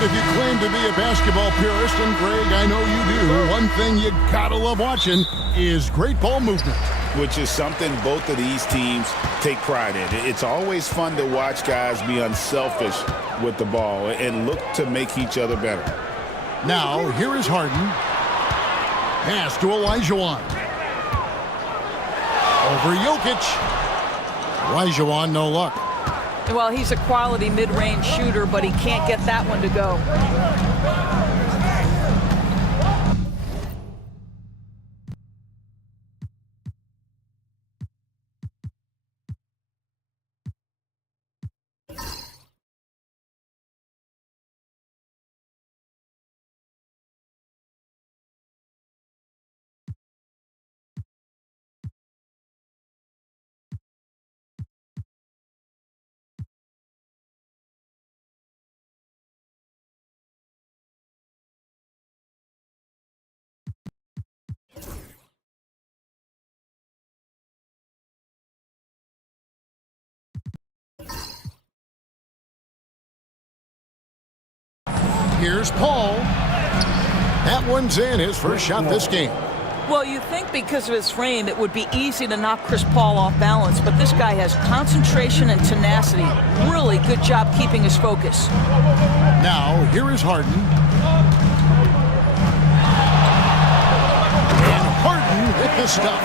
And if you claim to be a basketball purist, and Greg, I know you do, one thing you gotta love watching is great ball movement. Which is something both of these teams take pride in. It's always fun to watch guys be unselfish with the ball and look to make each other better. Now, here is Harden. Pass to Olajuwon. Over Jokic. Olajuwon, no luck. Well, he's a quality mid-range shooter, but he can't get that one to go. Here's Paul. That one's in, his first shot this game. Well, you think because of his frame, it would be easy to knock Chris Paul off balance, but this guy has concentration and tenacity. Really good job keeping his focus. Now, here is Harden. And Harden with the stuff.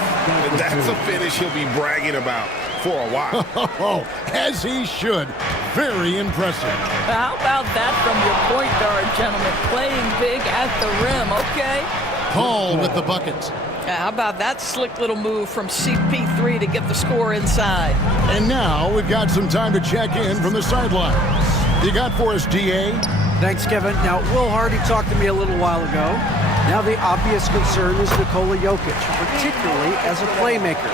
That's a finish he'll be bragging about for a while. Oh, as he should. Very impressive. How about that from your point guard, gentlemen? Playing big at the rim, okay? Paul with the bucket. How about that slick little move from CP3 to get the score inside? And now we've got some time to check in from the sidelines. You got for us, DA? Thanks, Kevin. Now, Will Hardy talked to me a little while ago. Now the obvious concern is Nikola Jokic, particularly as a playmaker.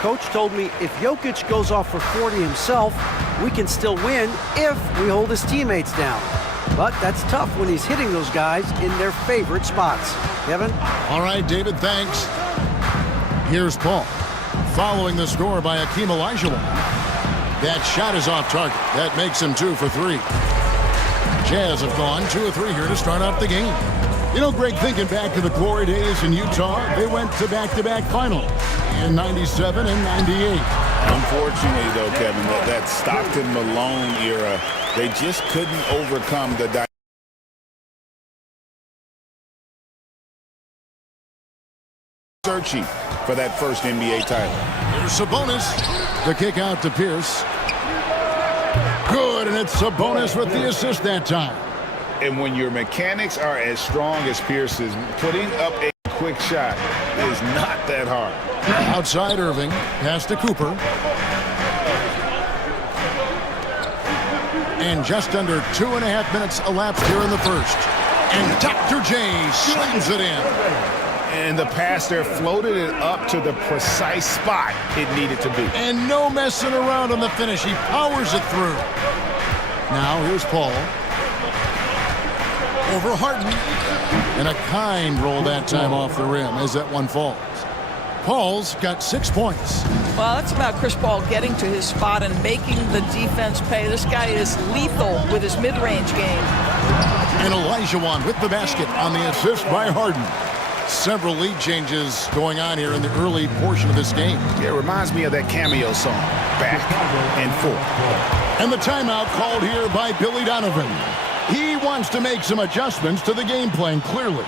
Coach told me if Jokic goes off for 40 himself, we can still win if we hold his teammates down. But that's tough when he's hitting those guys in their favorite spots. Kevin? All right, David, thanks. Here's Paul. Following the score by Hakeem Olajuwon. That shot is off target. That makes him 2 for 3. Jazz have gone 2 of 3 here to start out the game. You know, Greg, thinking back to the glory days in Utah, they went to back-to-back finals in 97 and 98. Unfortunately, though, Kevin, that Stockton-Malone era, they just couldn't overcome the searching for that first NBA title. Here's Sabonis. The kick out to Pierce. Good, and it's Sabonis with the assist that time. And when your mechanics are as strong as Pierce's, putting up a quick shot is not that hard. Outside Irving, pass to Cooper. And just under 2.5 minutes elapsed here in the first. And Dr. J slams it in. And the pass there floated it up to the precise spot it needed to be. And no messing around on the finish. He powers it through. Now here's Paul. Over Harden. And a kind roll that time off the rim as that one falls. Paul's got 6 points. Well, that's about Chris Paul getting to his spot and making the defense pay. This guy is lethal with his mid-range game. And Olajuwon with the basket on the assist by Harden. Several lead changes going on here in the early portion of this game. It reminds me of that Cameo song, Back and Forth. And the timeout called here by Billy Donovan. He wants to make some adjustments to the game plan, clearly.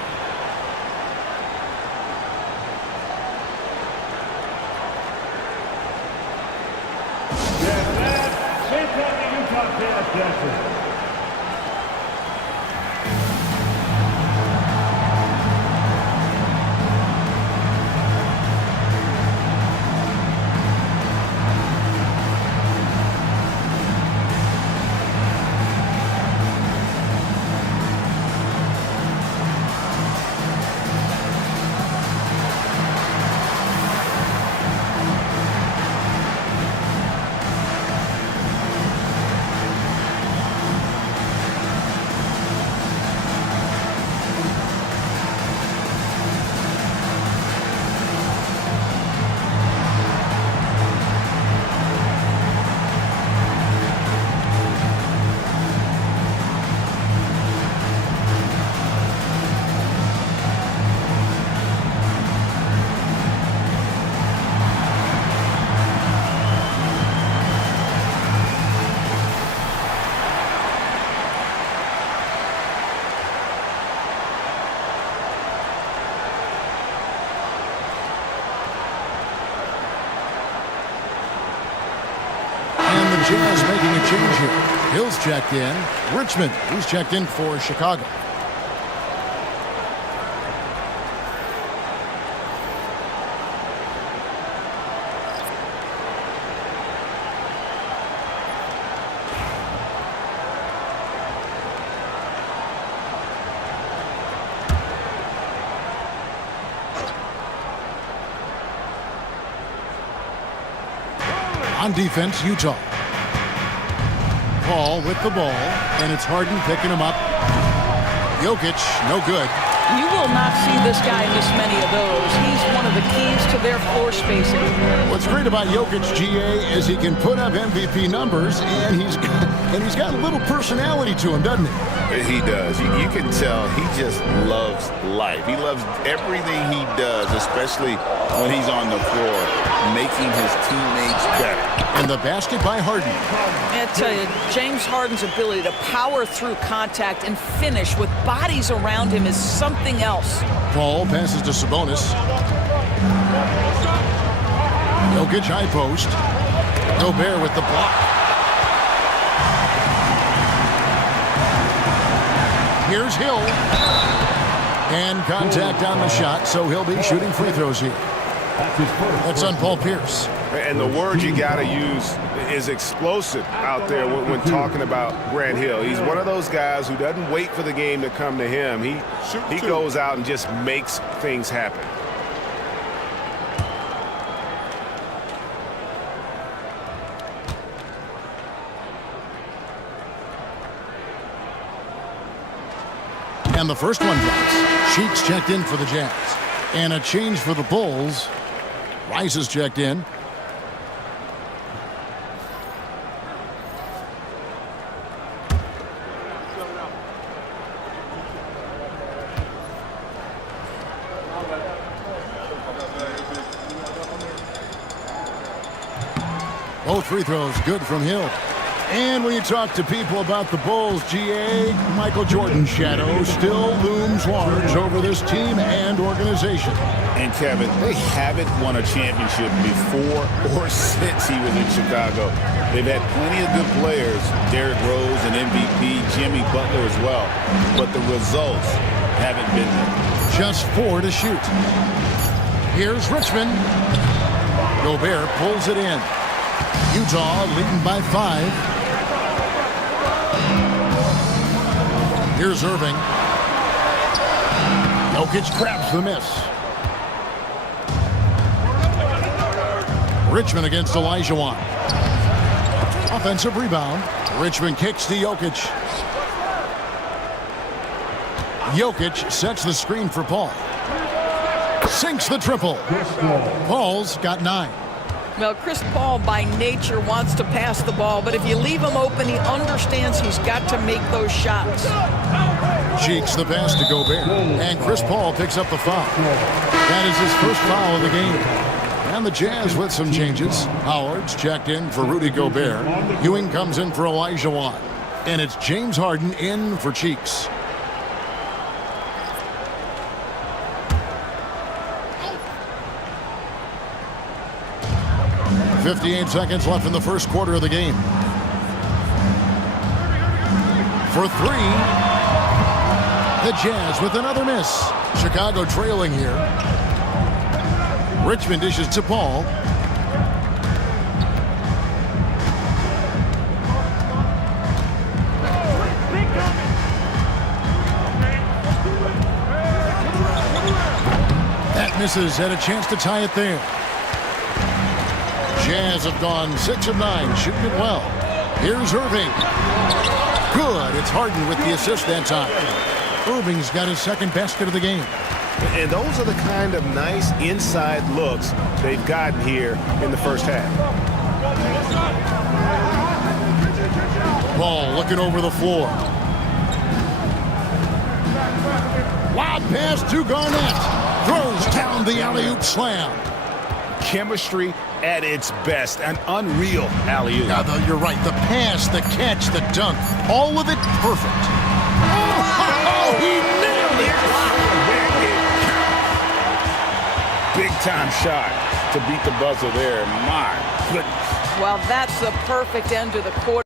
Jazz making a change here. Hill's checked in. Richmond, who's checked in for Chicago. On defense, Utah. Paul with the ball, and it's Harden picking him up. Jokic, no good. You will not see this guy miss many of those. He's one of the keys to their floor spacing. What's great about Jokic, GA, is he can put up MVP numbers, and he's got a little personality to him, doesn't he? He does. You can tell he just loves life. He loves everything he does, especially when he's on the floor, making his teammates better. And the basket by Harden. I tell you, James Harden's ability to power through contact and finish with bodies around him is something else. Paul passes to Sabonis. Jokic high post. Gobert with the block. Here's Hill. And contact on the shot, so he'll be shooting free throws here. That's on Paul Pierce. And the word you got to use is explosive out there when talking about Grant Hill. He's one of those guys who doesn't wait for the game to come to him. He goes out and just makes things happen. And the first one drops. Sheets checked in for the Jazz. And a change for the Bulls. Rice is checked in. Both free throws good from Hill. And when you talk to people about the Bulls, GA, Michael Jordan's shadow still looms large over this team and organization. And Kevin, they haven't won a championship before or since he was in Chicago. They've had plenty of good players, Derrick Rose and MVP, Jimmy Butler as well, but the results haven't been there. Just 4 to shoot. Here's Richmond. Gobert pulls it in. Utah leading by 5. Here's Irving. Jokic grabs the miss. Richmond against Olajuwon. Offensive rebound. Richmond kicks to Jokic. Jokic sets the screen for Paul. Sinks the triple. Paul's got 9. Well, Chris Paul by nature wants to pass the ball, but if you leave him open, he understands he's got to make those shots. Cheeks the pass to Gobert, and Chris Paul picks up the foul. That is his first foul of the game. And the Jazz with some changes. Howard's checked in for Rudy Gobert. Ewing comes in for Olajuwon. And it's James Harden in for Cheeks. .58 seconds left in the first quarter of the game. For 3, the Jazz with another miss. Chicago trailing here. Richmond dishes to Paul. That misses, had a chance to tie it there. Jazz have gone 6 of 9, shooting it well. Here's Irving. Good. It's Harden with the assist that time. Irving's got his second basket of the game. And those are the kind of nice inside looks they've gotten here in the first half. Ball looking over the floor. Wild pass to Garnett. Throws down the alley-oop slam. Chemistry at its best. An unreal alley-oop. Yeah, though, you're right. The pass, the catch, the dunk, all of it perfect. Oh, he nailed it. Big big-time shot to beat the buzzer there. My goodness. Well, that's the perfect end to the quarter.